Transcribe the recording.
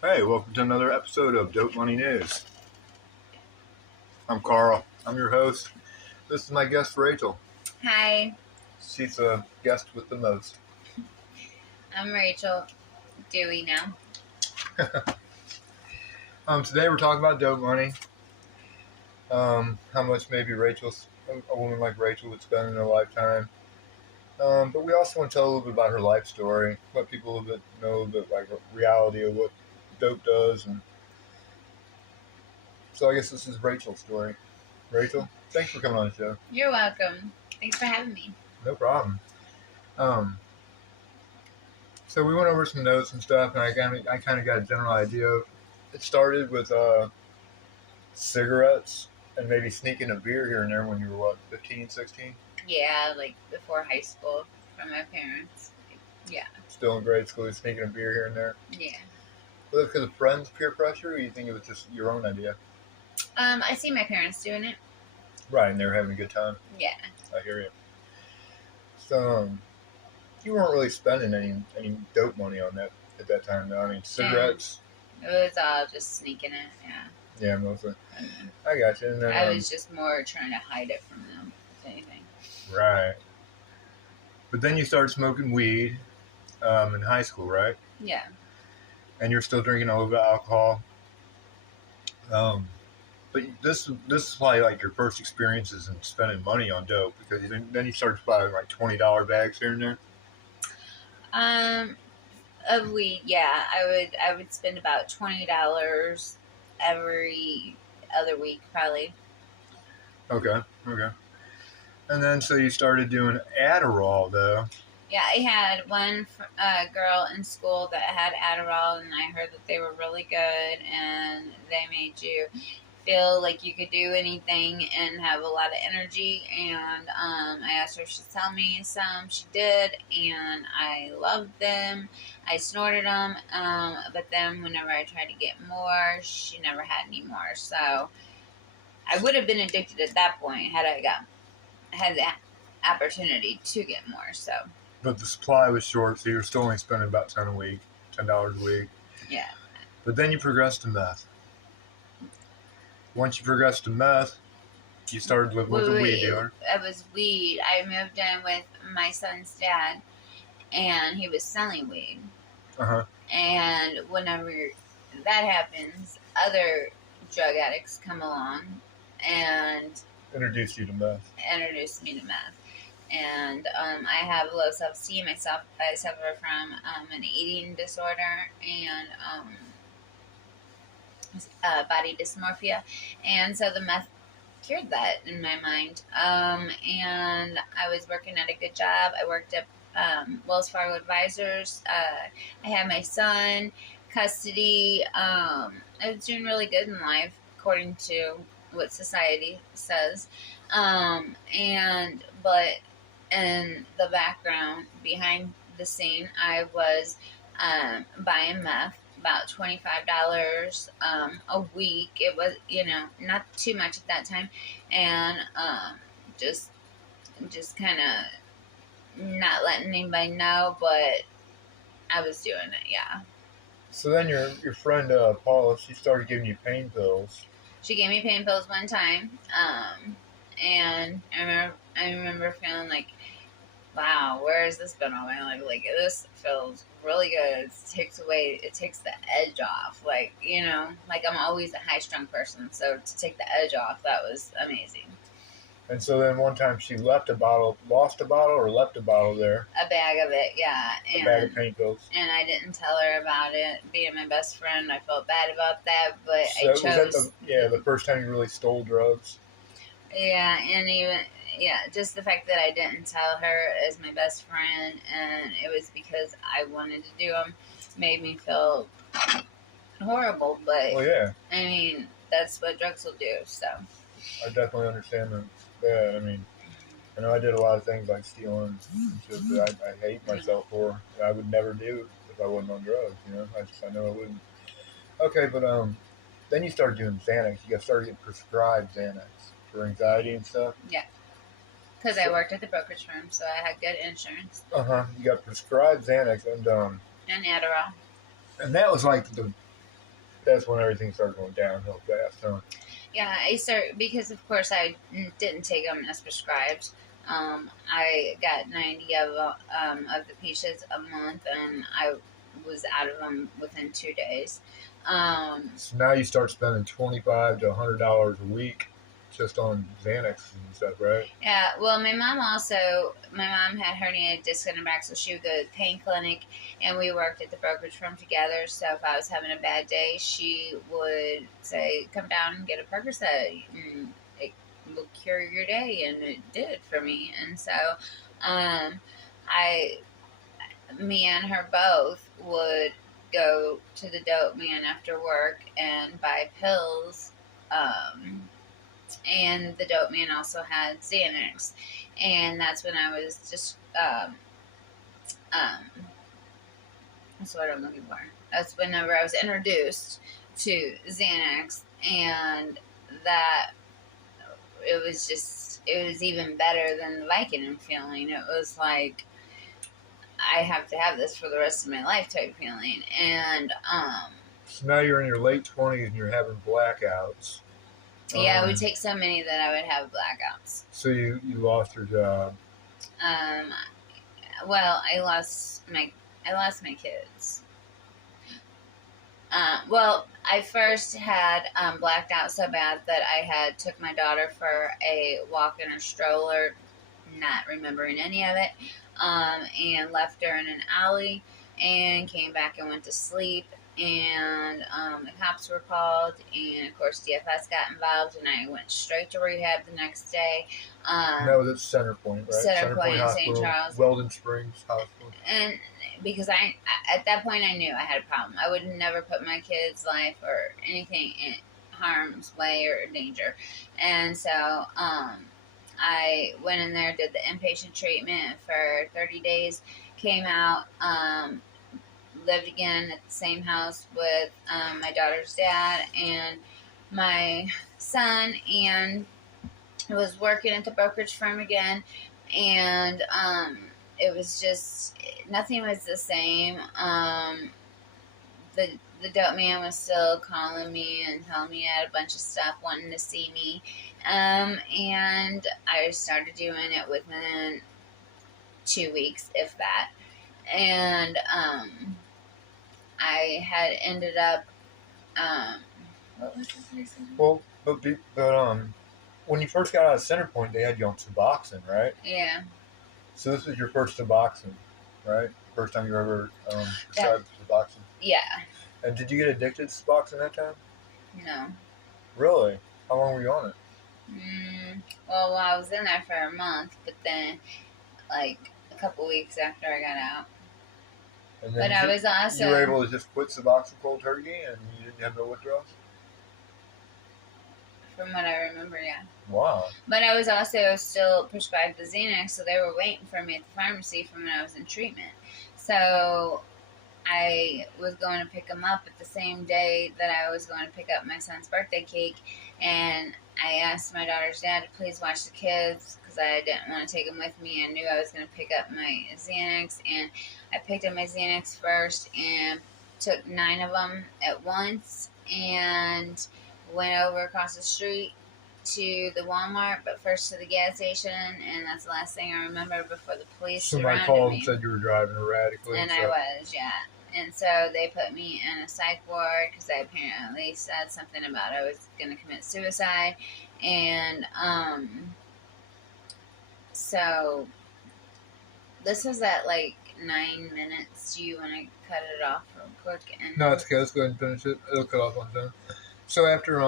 Hey, welcome to another episode of Dope Money News. I'm Carl. I'm your host. This is my guest, Rachel. Hi, She's a guest with the most. I'm Rachael. Dewey now. Today we're talking about dope money. How much maybe a woman like Rachel would spend in her lifetime. But we also want to tell a little bit about her life story, let people know a little bit like reality of what dope does. And so I guess this is Rachel's story. Rachel, thanks for coming on the show. You're welcome. Thanks for having me. No problem. Um, So we went over some notes and stuff, and I kind of got a general idea. It started with cigarettes and maybe sneaking a beer here and there when you were, what, 15, 16? Yeah, like before high school from my parents. Yeah. Still in grade school, sneaking a beer here and there. Yeah. Was it because of friends' peer pressure, or you think it was just your own idea? I see my parents doing it. Right, and they were having a good time. Yeah. I hear you. So, you weren't really spending any dope money on that at that time, though. I mean, cigarettes. It was all just sneaking it. Yeah. Yeah, mostly. I got you. And then, I was just more trying to hide it from them, if anything. Right. But then you started smoking weed in high school, right? Yeah. And you're still drinking a little bit of alcohol. But this is probably like your first experiences in spending money on dope, because then you started buying like $20 bags here and there. Of weed, yeah. I would spend about $20 every other week, probably. Okay. And then so you started doing Adderall, though. Yeah, I had one girl in school that had Adderall, and I heard that they were really good, and they made you feel like you could do anything and have a lot of energy. And I asked her if she'd sell me some. She did, and I loved them. I snorted them, but then whenever I tried to get more, she never had any more. So I would have been addicted at that point had I had the opportunity to get more. So. But the supply was short, so you're still only spending about $10 a week. Yeah. But then you progressed to meth. Once you progressed to meth, you started living with a weed dealer. It was weed. I moved in with my son's dad, and he was selling weed. Uh-huh. And whenever that happens, other drug addicts come along and introduce you to meth. Introduce me to meth. And I have low self-esteem. I suffer from an eating disorder and body dysmorphia. And so the meth cured that in my mind. And I was working at a good job. I worked at Wells Fargo Advisors. I had my son, custody. I was doing really good in life, according to what society says. But in the background, behind the scene, I was buying meth, about $25 a week. It was, not too much at that time, and just kind of not letting anybody know, but I was doing it, yeah. So then your friend Paula, she started giving you pain pills. She gave me pain pills one time, and I remember feeling like, wow, where has this been all my life? Like, this feels really good. It takes the edge off. Like, like I'm always a high-strung person, so to take the edge off, that was amazing. And so then one time she lost a bottle there. A bag of it, yeah. A bag of pain pills. And I didn't tell her about it. Being my best friend, I felt bad about that, but So I chose. Was that the first time you really stole drugs? Yeah, and just the fact that I didn't tell her as my best friend, and it was because I wanted to do them, made me feel horrible. But well, yeah, I mean, that's what drugs will do. So I definitely understand that. I mean, I know I did a lot of things like stealing and shit that I hate myself for. I would never do if I wasn't on drugs. I know I wouldn't. Okay, but then you started doing Xanax. You started getting prescribed Xanax for anxiety and stuff. Yeah. Because I worked at the brokerage firm, so I had good insurance. You got prescribed Xanax and Adderall. And that was like the that's when everything started going downhill fast, huh? Yeah, I started because, of course, I didn't take them as prescribed. I got 90 of the patients a month, and I was out of them within 2 days. Um, So now you start spending $25 to $100 a week just on Xanax and stuff, right? yeah, well, my mom had herniated disc in her back, so she would go to the pain clinic, and we worked at the brokerage firm together. So if I was having a bad day, she would say, "Come down and get a Percocet, and it will cure your day," and it did for me. And so, um, I, me and her both would go to the dope man after work and buy pills. And the dope man also had Xanax, and that's when I was just um, that's what I'm looking for. That's whenever I was introduced to Xanax, and that it was even better than the Vicodin feeling. It was like I have to have this for the rest of my life type feeling, and So now you're in your late 20s and you're having blackouts. yeah, it would take so many that I would have blackouts. So you lost your job. Um, well, I lost my kids. Well, I first had blacked out so bad that I had took my daughter for a walk in her stroller, not remembering any of it, and left her in an alley, and came back and went to sleep. And the cops were called, and of course DFS got involved, and I went straight to rehab the next day. And that was at Center Point, right? Center Point in Hospital, St. Charles. Weldon Springs Hospital. And because at that point I knew I had a problem. I would never put my kid's life or anything in harm's way or danger. And so I went in there, did the inpatient treatment for 30 days, came out, lived again at the same house with my daughter's dad and my son, and was working at the brokerage firm again. And it was just, nothing was the same. The dope man was still calling me and telling me he had a bunch of stuff, wanting to see me. And I started doing it within 2 weeks, if that. And I had ended up, what was the place? Well, but when you first got out of Center Point, they had you on Suboxone, right? Yeah. So this was your first Suboxone, right? First time you ever prescribed Suboxone. Yeah. And did you get addicted to Suboxone that time? No. Really? How long were you on it? Well, I was in there for a month, but then, like, a couple weeks after I got out. And then but I was also... You were able to just quit Suboxone cold turkey and you didn't have no withdrawals? From what I remember, yeah. Wow. But I was also still prescribed the Xanax, so they were waiting for me at the pharmacy from when I was in treatment. So I was going to pick them up at the same day that I was going to pick up my son's birthday cake, and I asked my daughter's dad to please watch the kids because I didn't want to take them with me. I knew I was going to pick up my Xanax, and I picked up my Xanax first and took 9 of them at once and went over across the street to the Walmart, but first to the gas station, and that's the last thing I remember before the police Somebody surrounded called me. and said you were driving erratically. And I was, yeah. And so they put me in a psych ward because I apparently said something about I was going to commit suicide. And so this was at like 9 minutes. Do you want to cut it off real quick? No, it's okay. Let's go ahead and finish it. It'll cut off on time. So after